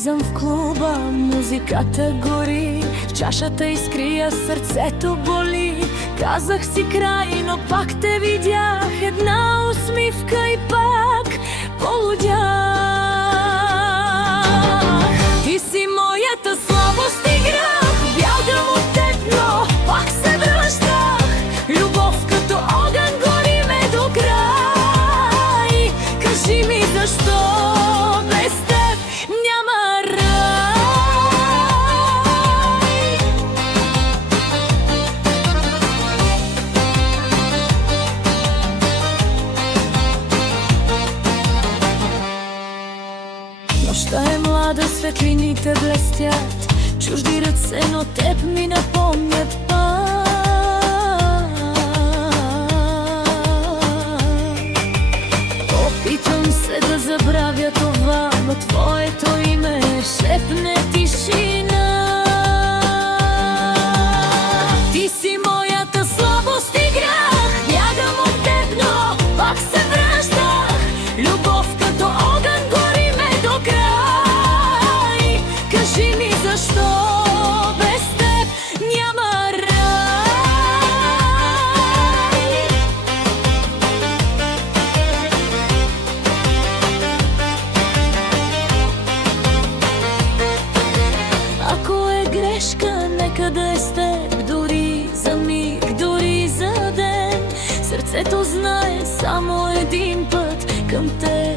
Влизам в клуба, музиката гори, в чашата изкрия, сърцето боли. Казах си край, но пак те видях, една усмивка и пак полудях. Ти си моята слабост и грях, бягам от теб, но пак се връщах. Любов като огън гори ме до край. Кажи ми защо без теб няма рай. Нощта е млада, светлините блестят, чужди ръце, но теб ми напомнят пак. Опитвам се да забравя това, но твоето име шепне тишина. Ти си моята слабост и грях, бягам от теб, но пак се връщах. Любов като огън гори ме до край. Кажи ми защо без теб няма рай. Ако е грешка, нека да е с теб, дори за миг, дори за ден. Сърцето знае само един път към теб.